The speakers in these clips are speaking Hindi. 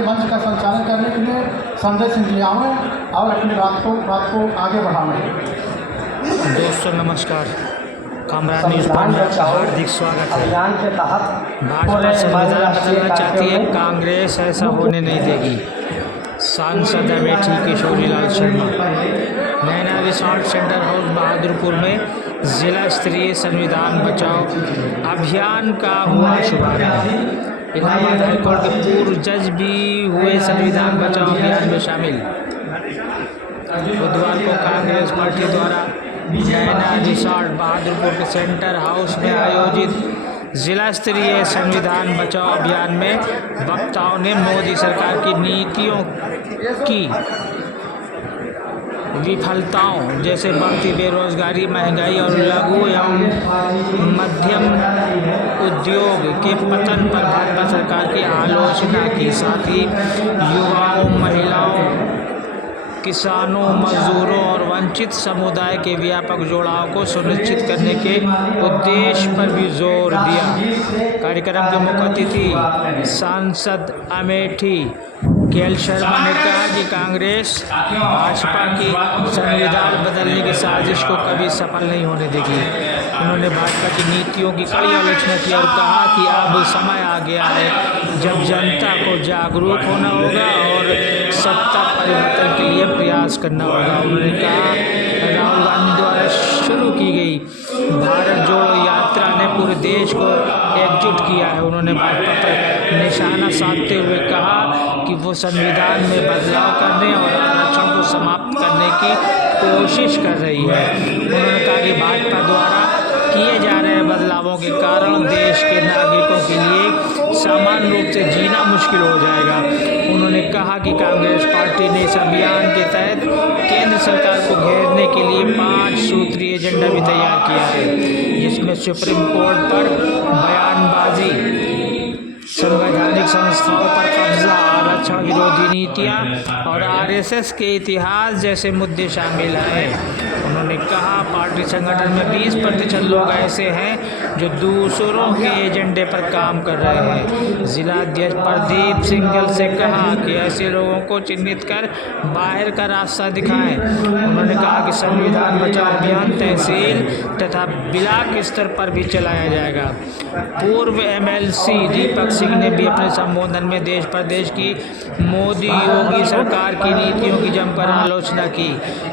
मंच का संचालन करने के लिए संजय सिंह जी आए और अपनी बात को आगे बढ़ाएं। दोस्तों नमस्कार, कामरान न्यूज़ पर आपका हार्दिक स्वागत है। अभियान के तहत भाजपा संविधान बदलना चाहती है, कांग्रेस ऐसा होने नहीं देगी। सांसद अमेठी किशोरीलाल शर्मा। नैना रिसोर्ट सेंटर हाउस बहादुरपुर में जिला स्तरीय संविधान बचाओ अभियान का हुआ शुभारंभ। इलाहाबाद हाईकोर्ट के पूर्व जज भी हुए संविधान बचाओ अभियान में शामिल। बुधवार को कांग्रेस पार्टी द्वारा नैना रिसोर्ट बहादुरपुर के सेंटर हाउस में आयोजित जिला स्तरीय संविधान बचाओ अभियान में वक्ताओं ने मोदी सरकार की नीतियों की विफलताओं जैसे बढ़ती बेरोजगारी, महंगाई और लघु एवं मध्यम उद्योग के पतन पर भाजपा सरकार की आलोचना की। साथ ही युवाओं, महिलाओं, किसानों, मजदूरों और वंचित समुदाय के व्यापक जुड़ाव को सुनिश्चित करने के उद्देश्य पर भी जोर दिया। कार्यक्रम के मुख्य अतिथि सांसद अमेठी केएल शर्मा ने कहा कि कांग्रेस भाजपा की संविधान बदलने की साजिश को कभी सफल नहीं होने देगी। उन्होंने भाजपा की नीतियों की कड़ी आलोचना की और कहा कि अब समय आ गया है जब जनता को जागरूक होना होगा और सत्ता परिवर्तन के लिए प्रयास करना होगा। उन्होंने कहा राहुल गांधी द्वारा शुरू की गई भारत जोड़ो यात्रा ने पूरे देश को एकजुट किया है। उन्होंने भाजपा पर निशाना साधते हुए कहा कि वो संविधान में बदलाव करने और आरक्षण को समाप्त करने की कोशिश कर रही है। उन्होंने कहा कि भाजपा द्वारा किए जा रहे बदलावों के कारण देश के नागरिकों के लिए सामान्य रूप से जीना मुश्किल हो जाएगा। उन्होंने कहा कि कांग्रेस पार्टी ने इस अभियान के तहत केंद्र सरकार को घेरने के लिए 5 सूत्रीय एजेंडा भी तैयार किया है, जिसमें सुप्रीम कोर्ट पर बयानबाजी, संवैधानिक संस्थाओं पर कब्जा, आरक्षण विरोधी नीतियां और आरएसएस के इतिहास जैसे मुद्दे शामिल हैं। उन्होंने कहा पार्टी संगठन में 20% लोग ऐसे हैं जो दूसरों के एजेंडे पर काम कर रहे हैं। जिला अध्यक्ष प्रदीप सिंघल से कहा कि ऐसे लोगों को चिन्हित कर बाहर का रास्ता दिखाएं। उन्होंने कहा कि संविधान बचाओ अभियान तहसील तथा ब्लॉक स्तर पर भी चलाया जाएगा। पूर्व एमएलसी दीपक सिंह ने भी अपने संबोधन में देश प्रदेश की मोदी योगी सरकार की नीतियों की जमकर आलोचना की।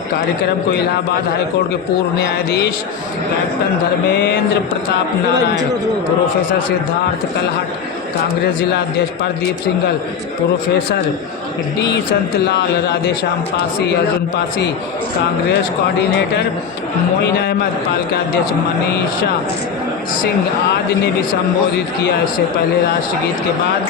कार्यक्रम को इलाहाबाद हाईकोर्ट के पूर्व न्यायाधीश कैप्टन धर्मेंद्र प्रताप नारायण, प्रोफेसर सिद्धार्थ कलहट, कांग्रेस जिला अध्यक्ष Pradeep Singhal, professor D Santlal, Radheshyam Pasi, Arjun Pasi, Congress coordinator Moin Ahmad, पालिका अध्यक्ष मनीषा सिंह आदि ने भी संबोधित किया। इससे पहले राष्ट्रगीत के बाद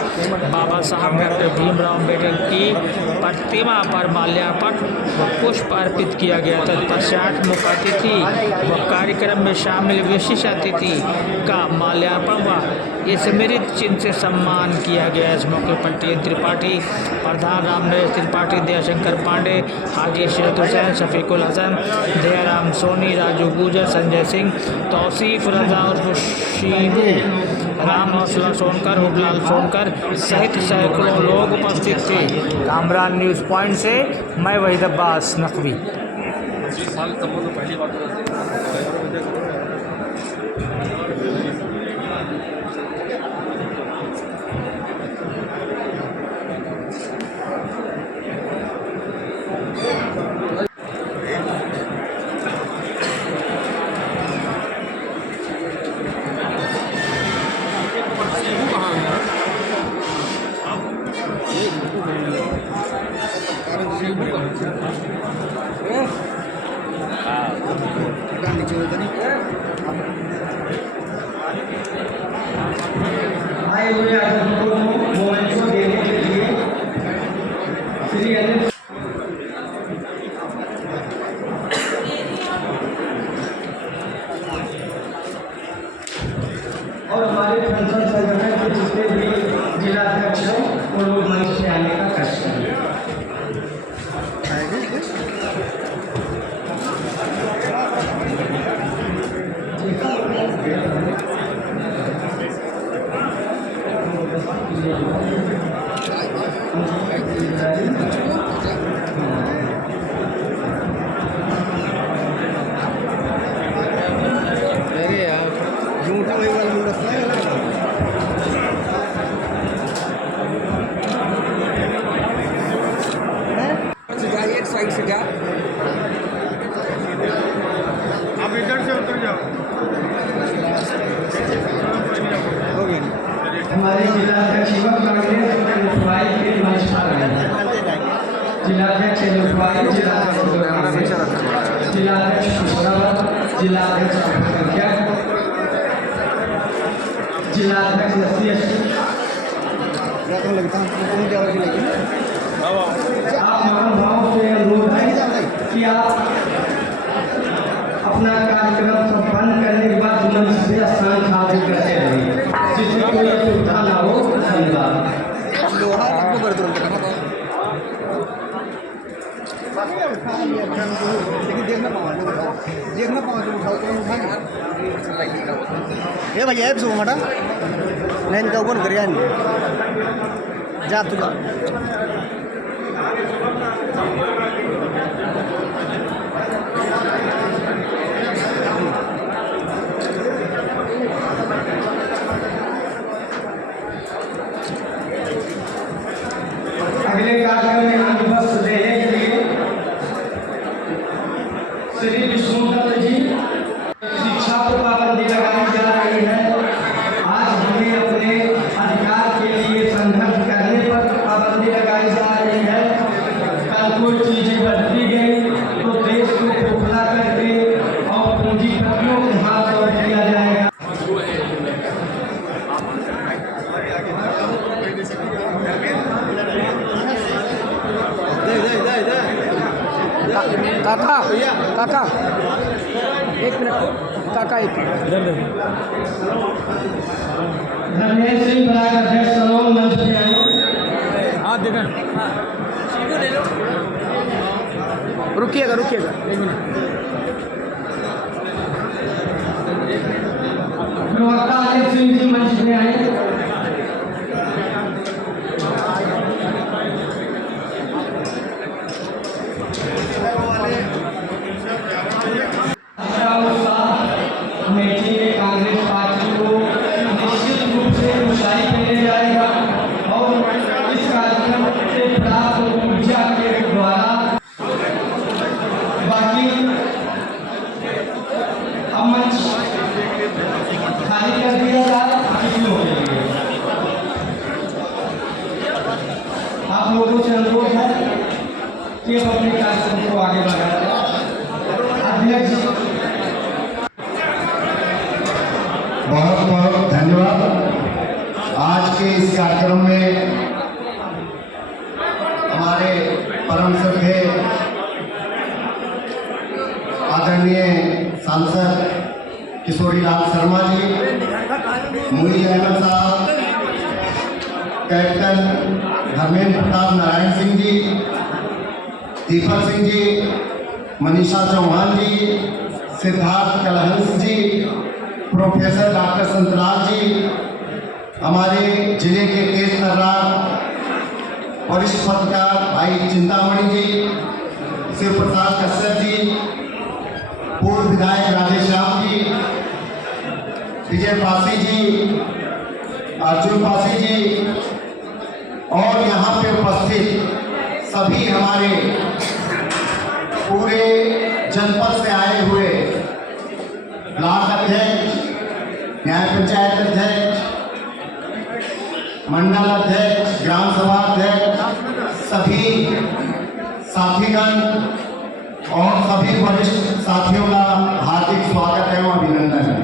बाबा साहब डॉक्टर भीमराव अम्बेडकर की प्रतिमा पर माल्यार्पण व पुष्प अर्पित किया गया। तत्पश्चात मुख्य अतिथि व कार्यक्रम में शामिल विशिष्ट अतिथि का माल्यार्पण व स्मृति चिन्ह से सम्मान किया गया। इस मौके पर टी त्रिपाठी, प्रधान रामनरेश त्रिपाठी, दयाशंकर पांडे, हाजी शेख हुसैन, शफीकुल हसन, दयाराम सोनी, राजू गुजर, संजय सिंह, तौसीफ रजा और शिबू, राम हौसला सोनकर, हुबलाल सोनकर सहित सैकड़ों लोग उपस्थित थे। कामरान न्यूज़ पॉइंट से मैं वहीद अब्बास नकवी। आए हुए आदरणीय को मोमेंटो देने के लिए श्री अनिल और हमारे संसद संगठन के जितने भी जिला अध्यक्ष हैं वो लोग मंच में आने का कष्ट करेंगे। अरे यार झूठा वही वाला मुंडा जाइए एक साइड से जा आप इधर से उतर जाओ हो गया हमारे जिलाध्यक्ष युवा कांग्रेस लुटवाई के मंच पर आए। जिलाध्यक्ष लुटवाई, जिलाध्यक्ष खुशरावत, जिलाध्यक्ष अल्पसंख्यक, जिलाध्यक्ष SC/ST। लगता है आप महानुभावों से अनुरोध है कि आप अपना कार्यक्रम संपन्न करने के बाद मंच से स्थान खाली करते रहिए, जिससे कोई असुविधा ना हो। धन्यवाद। लोहा आपको कर दो लेकिन देखना ये भैया ऐप सुबह मटा नहीं का ऊपर करिया नहीं जा तू जा अगले कार्यक्रम में हम उपस्थित रहने के लिए श्री विष्णुदत्त जी, शिक्षा पर पाबंदी लगाई जा रही है। आज हमें अपने अधिकार के लिए संघर्ष करने पर पाबंदी लगाई जा रही है। कल कोई चीजें बढ़ती गई तो देश को खोखला करके और पूंजीपतियों को हाथ और किया जाएगा। काका काका एक मिनट काका एक धर्मेश सिंह ब्लॉक अध्यक्ष सलोन मंच पे आए। हाँ देखें रुकिएगा रुकिएगा एक मिनट प्रवक्ता अनिल सिंह जी मंच पे आए। कमेटी ने कांग्रेस पार्टी को निश्चित रूप से ऊंचाई पे ले जाएगा और इस कार्यक्रम से प्राप्त ऊर्जा के द्वारा बाकी अब मंच खाली कर दिया जाए अतिथियों के लिए। आप लोगों से अनुरोध है कि अब अपने कार्यक्रम को आगे बढ़ाएं। अध्यक्ष बहुत बहुत धन्यवाद। आज के इस कार्यक्रम में हमारे परम श्रद्धेय आदरणीय सांसद किशोरीलाल शर्मा जी, मुईज अहमद साहब, कैप्टन धर्मेंद्र प्रताप नारायण सिंह जी, दीपक सिंह जी, मनीषा चौहान जी, सिद्धार्थ कलहंस जी, प्रोफेसर डॉक्टर संतलाल जी, हमारे जिले के तेज तर्रार वरिष्ठ पत्रकार भाई चिंतामणि जी, शिव प्रसाद कश्यप जी, पूर्व विधायक राजेश राम जी, विजय पासी जी, अर्जुन पासी जी और यहाँ पे उपस्थित सभी हमारे पूरे जनपद से आए हुए ब्लॉक अध्यक्ष, न्याय पंचायत अध्यक्ष, मंडल अध्यक्ष, ग्राम सभा अध्यक्ष, सभी साथीगण और सभी वरिष्ठ साथियों का हार्दिक स्वागत एवं अभिनंदन है।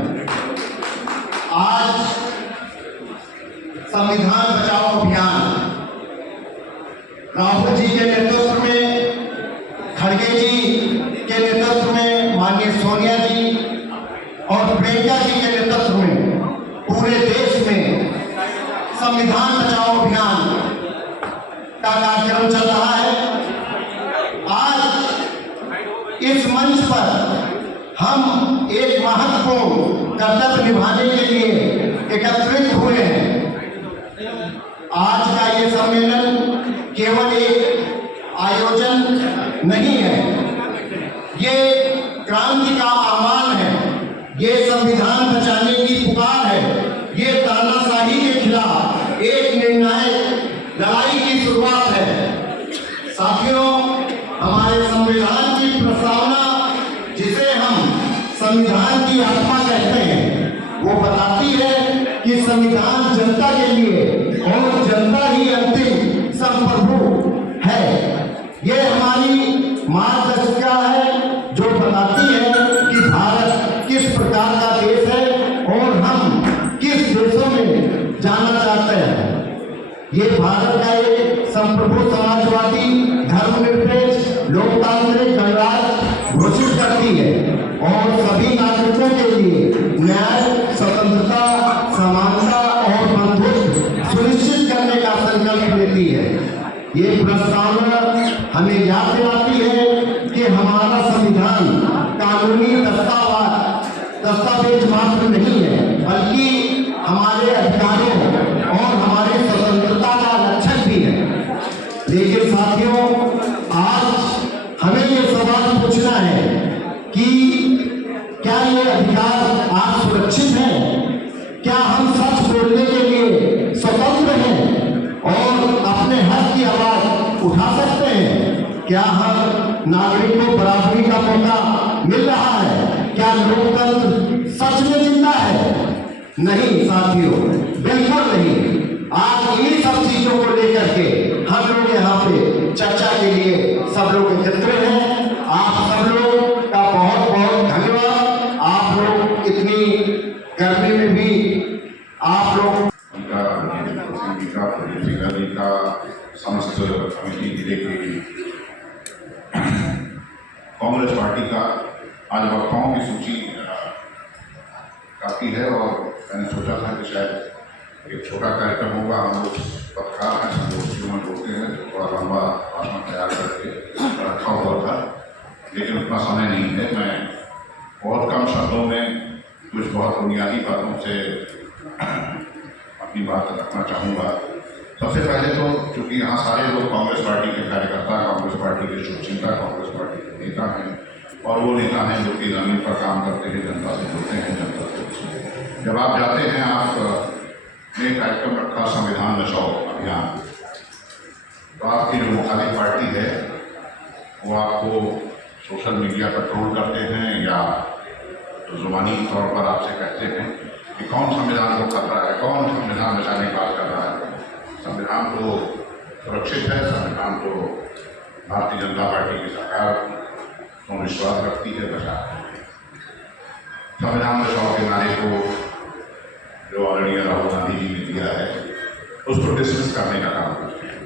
आज संविधान बचाओ अभियान राहुल जी के नेतृत्व में, खड़गे जी के नेतृत्व में, माननीय सोनिया जी और प्रियंका जी के नेतृत्व में पूरे देश में संविधान बचाओ अभियान का कार्यक्रम चल रहा है। आज इस मंच पर हम एक महत्वपूर्ण कर्तव्य निभाने के लिए एकत्रित हुए हैं। आज का ये सम्मेलन केवल एक आयोजन नहीं है, ये क्रांति का आह्वान है, ये संविधान बचाने की पुकार है, ये तानाशाही के खिलाफ एक निर्णायक लड़ाई की शुरुआत है। साथियों, हमारे संविधान की प्रस्तावना, जिसे हम संविधान की आत्मा कहते हैं, वो बताती है कि संविधान जनता के लिए और जनता ही अंतिम संप्रभु है। ये हमारी मार्गदर्शिका है जो बताती है कि भारत किस प्रकार का देश है और हम किस देशों में जाना चाहते हैं। ये भारत का एक संप्रभु समाजवादी धर्मनिरपेक्ष लोकतांत्रिक गणराज्य घोषित करती है और सभी नागरिकों के लिए न्याय, स्वतंत्रता, समानता और बंधुत्व सुनिश्चित करने का संकल्प लेती है। ये प्रस्तावना हमें याद दिलाती है कि हमारा संविधान कानूनी दस्तावेज मात्र नहीं है, बल्कि हमारे अधिकारों और हमारी स्वतंत्रता का लक्षण भी है। लेकिन साथियों, आज हमें ये सवाल पूछना है कि क्या ये अधिकार आज सुरक्षित है? क्या हम सच बोलने के लिए स्वतंत्र हैं और अपने हक की आवाज उठा सकते हैं? क्या हर नागरिक को बराबरी का मौका मिल रहा है? क्या लोकतंत्र सच में जिंदा है? नहीं साथियों, बिल्कुल नहीं। आज इन्हीं सब चीजों को लेकर के हम लोग यहाँ पे चर्चा के लिए सब लोग एकत्रित हैं। आप सब लोग का बहुत बहुत धन्यवाद। आप लोग इतनी गर्मी में भी आप लोग का समस्त कमेटी जिले की कांग्रेस पार्टी का आज वक्ताओं की सूची काफ़ी है और मैंने सोचा था कि शायद एक छोटा कार्यक्रम होगा। हम लोग पत्रकार हैं, हम लोग जीवन बोलते हैं, थोड़ा लंबा भाषण तैयार करके रखा हुआ था, लेकिन उतना समय नहीं है। मैं बहुत कम शब्दों में कुछ बहुत बुनियादी बातों से अपनी बात रखना चाहूँगा। सबसे पहले तो चूँकि यहाँ सारे लोग कांग्रेस पार्टी के कार्यकर्ता, कांग्रेस पार्टी के शुभचिंतक, कांग्रेस पार्टी के नेता हैं और वो नेता हैं जो कि ज़मीन पर काम करते हैं, जनता से जुड़ते हैं, जनता से। जब आप जाते हैं, आपने कार्यक्रम रखा संविधान बचाओ अभियान, तो आपकी जो मुखालिफ पार्टी है वो आपको सोशल मीडिया पर ट्रोल करते हैं या जुबानी तौर पर आपसे कहते हैं कि कौन संविधान को खतरा है, कौन संविधान बचाने की बात कर रहा है। संविधान तो सुरक्षित है, संविधान तो भारतीय जनता पार्टी की सरकार को विश्वास रखती है, बचा है। संविधान बचाओ के नारे को जो आदरणीय राहुल गांधी जी ने दिया है उसको डिसमिस करने का काम करते हैं।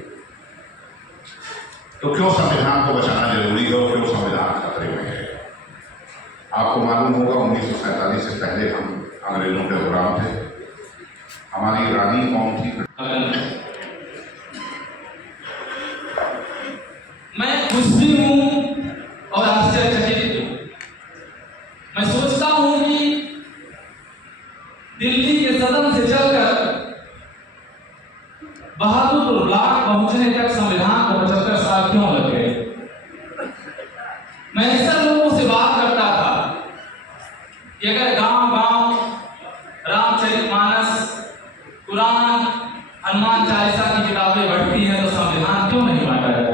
तो क्यों संविधान को बचाना जरूरी है और क्यों संविधान खतरे में है? आपको मालूम होगा 1947 से पहले हम अंग्रेजों के गुलाम थे। हमारी रानी कौन थी? मैं खुश भी हूँ और आश्चर्यचकित हूँ। मैं सोचता हूँ कि दिल्ली के सदन से चलकर बहादुरपुर ब्लॉक पहुंचने तक संविधान को 75 साल क्यों लग गए। मैं अक्सर लोगों से बात करता था कि अगर गांव-गांव रामचरितमानस, कुरान, हनुमान चालीसा की किताबें बढ़ती हैं तो संविधान क्यों नहीं बांटा जाता।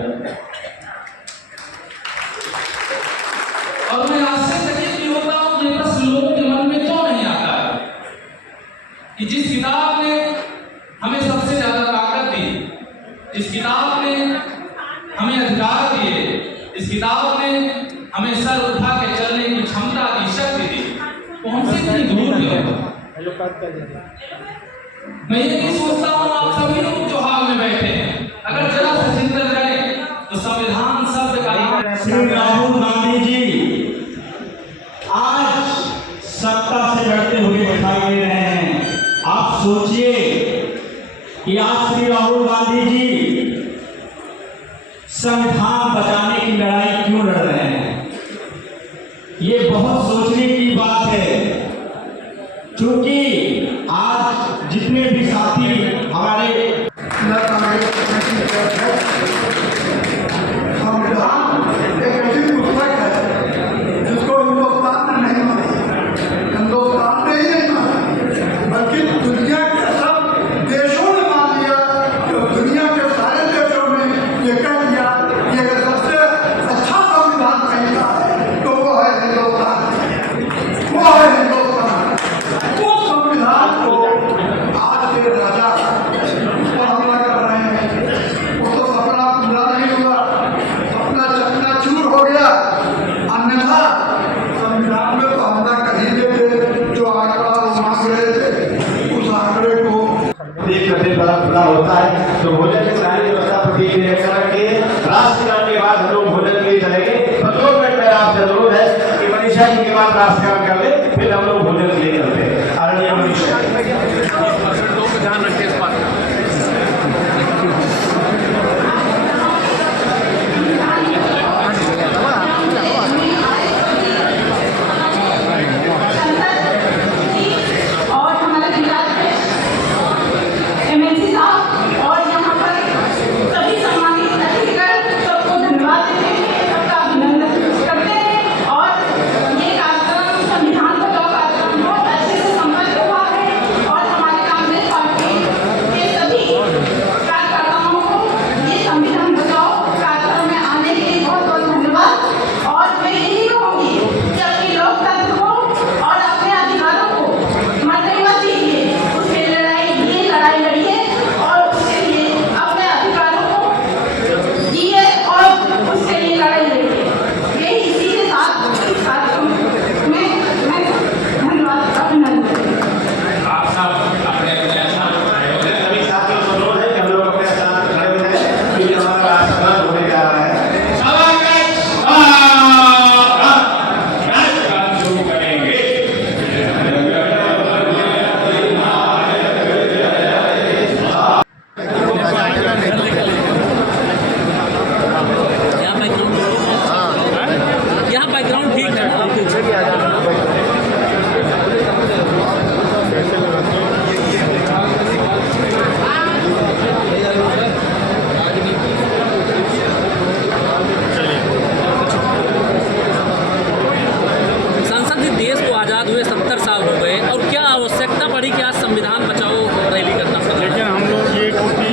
और मैं आश्चर्यचकित भी होता हूँ कि प्रश्न लोगों के मन में क्यों नहीं आता है कि जिस किताब ने हमें सबसे ज्यादा ताकत दी, जिस किताब ने हमें अधिकार दिए, इस किताब ने हमें सर उठा के चलने की क्षमता दी, शक्ति दी, वो हमसे इतनी दूर क्यों? मैं ये नहीं सोचता हूँ आप सभी लोग जो हाल में बैठे हैं, अगर जरा सा चिंतन करें तो संविधान शब्द का श्री राहुल गांधी जी आज सत्ता से लड़ते हुए दिखाई दे रहे हैं। आप सोचिए कि आज श्री राहुल गांधी जी संविधान बचाने की लड़ाई क्यों लड़ रहे हैं। ये बहुत सोचने की बात है, क्योंकि आज जितने भी साथी हमारे संविधान एक ऐसी पुस्तक है जिसको हिंदुस्तान ने नहीं माना, हिंदुस्तान ने ही नहीं माना, बल्कि दुनिया के सब देशों ने मान लिया। तो दुनिया के सारे देशों ने ये कह दिया कि अगर सबसे अच्छा संविधान कहीं का है तो वो है हिंदुस्तान, वो है हिंदुस्तान। उस संविधान को आज के राजा पर हमला कर रहे हैं। वो तो सपना पूरा नहीं हुआ, अपना चकनाचूर हो गया। अन्यथा संविधान में तो हमला कर ही देते। जो आंकड़ा वो मांग रहे थे, उस आंकड़े को देख करके बड़ा खुला होता है। तो भोजन की सारी व्यवस्था प्रतीक रखे राष्ट्रगान के बाद हम लोग भोजन के लिए चलेंगे। तो 2 मिनट में आपसे जरूर है कि मनीषा जी के बाद राष्ट्रगान कर ले, फिर हम लोग भोजन के लिए चलते हैं। आदरणीय मनीषा ध्यान रखें इस बात का। और हमारे गुजरात के MLC साहब और यहाँ पर सभी सम्मानित अतिथिगण सबको धन्यवाद देते हैं, सबका अभिनंदन करते हैं। और ये कार्यक्रम संविधान बचाओ कार्यक्रम बहुत अच्छे से संपन्न हुआ है और हमारे कांग्रेस पार्टी के सभी कार्यकर्ताओं को ये संविधान बचाओ कार्यक्रम में आने के लिए बहुत बहुत धन्यवाद। और मैं यही कहूँगी कि अपने लोकतंत्र को और अपने अधिकारों को मरने मत दीजिए, उसके लिए लड़ाई लड़िए और उसके लिए अपने अधिकारों को जिए और उसके लिए लड़ाई लड़िए। यही इसी के साथ इस कार्यक्रम में मैं धन्यवाद अभिनंदन। सभी साथियों को अनुरोध है कि हम लोग अपने स्थान पर खड़े हो जाएं, क्योंकि हमारा राष्ट्रगान होने जा रहा है। शुरू करेंगे। यहाँ बैकग्राउंड ठीक है ना, आप संसद ने देश को आज़ाद हुए 70 साल हो गए और क्या आवश्यकता पड़ी कि आज संविधान बचाओ रैली करना पड़ा? लेकिन हम लोग ये क्योंकि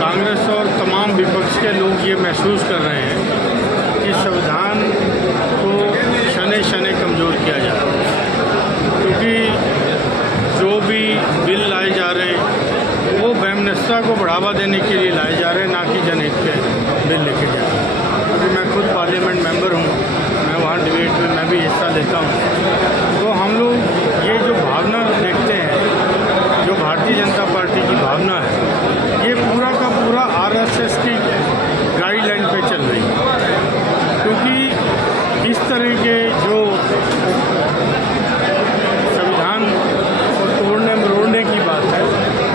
कांग्रेस और तमाम विपक्ष के लोग ये महसूस कर रहे हैं कि संविधान को शनै शनै कमज़ोर किया जा रहा है, क्योंकि जो भी बिल लाए जा रहे हैं वो वैमनस्यता को बढ़ावा देने के लिए लाए जा रहे हैं, ना कि जनहित के बिल लेके जा रहे हैं। क्योंकि मैं खुद पार्लियामेंट मेंबर हूँ, मैं वहाँ डिबेट में मैं भी हिस्सा लेता हूँ। तो हम लोग ये जो भावना देखते हैं, जो भारतीय जनता पार्टी की भावना है, ये पूरा का पूरा RSS की गाइडलाइन पे चल रही है। क्योंकि इस तरह के जो संविधान को तोड़ने मरोड़ने की बात है,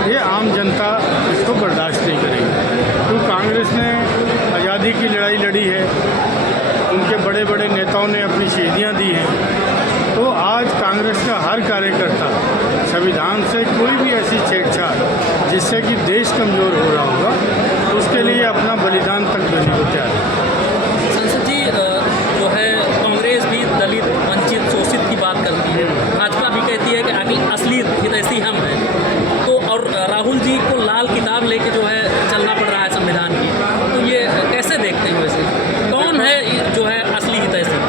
ये आम जनता इसको बर्दाश्त नहीं करेगी। तो कांग्रेस ने आज़ादी की लड़ाई लड़ी है, उनके बड़े बड़े नेताओं ने अपनी शहीदियाँ दी हैं। तो आज कांग्रेस का हर कार्यकर्ता संविधान से कोई भी ऐसी छेड़छाड़ जिससे कि देश कमज़ोर हो रहा होगा, उसके लिए अपना बलिदान तक देने को तैयार है। संसद जी जो है कांग्रेस भी दलित वंचित शोषित की बात करती है, भाजपा भी कहती है कि आखिर असली हितैषी हम हैं। तो और राहुल जी को लाल किताब लेके जो है चलना पड़ रहा है संविधान की, तो ये कैसे देखते हैं? वैसे कौन है जो है असली हितैषी?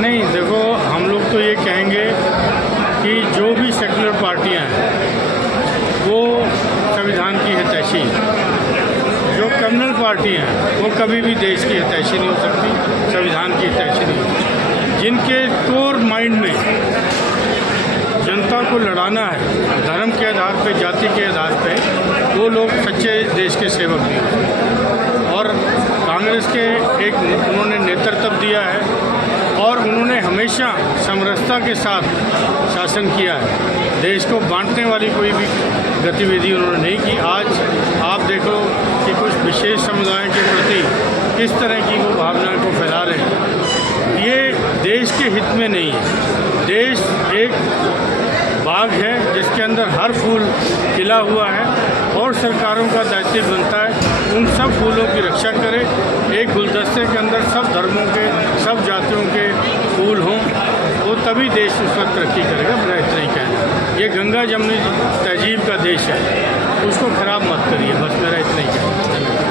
नहीं, देखो, हम लोग तो ये कहेंगे कि जो भी सेकुलर पार्टियां हैं वो संविधान की हितैषी हैं। जो कम्युनल पार्टी हैं वो कभी भी देश की हितैषी नहीं हो सकती, संविधान की हितैषी नहीं हो सकती। जिनके कोर माइंड में जनता को लड़ाना है धर्म के आधार पे, जाति के आधार पे, वो लोग सच्चे देश के सेवक नहीं होते। और कांग्रेस के एक उन्होंने नेतृत्व दिया है और उन्होंने हमेशा समरसता के साथ शासन किया है। देश को बांटने वाली कोई भी गतिविधि उन्होंने नहीं की। आज आप देखो कि कुछ विशेष समुदाय के प्रति किस तरह की वो भावनाएं को फैला रहे हैं, ये देश के हित में नहीं है। देश एक बाग है जिसके अंदर हर फूल खिला हुआ है और सरकारों का दायित्व बनता है उन सब फूलों की रक्षा करें। एक गुलदस्ते के अंदर सब धर्मों के, सब जातियों के फूल हों, वो तभी देश उस पर तरक्की करेगा। मेरा इतना ही कहना है। ये गंगा जमुनी तहजीब का देश है, उसको ख़राब मत करिए, बस मेरा इतना ही कहना है।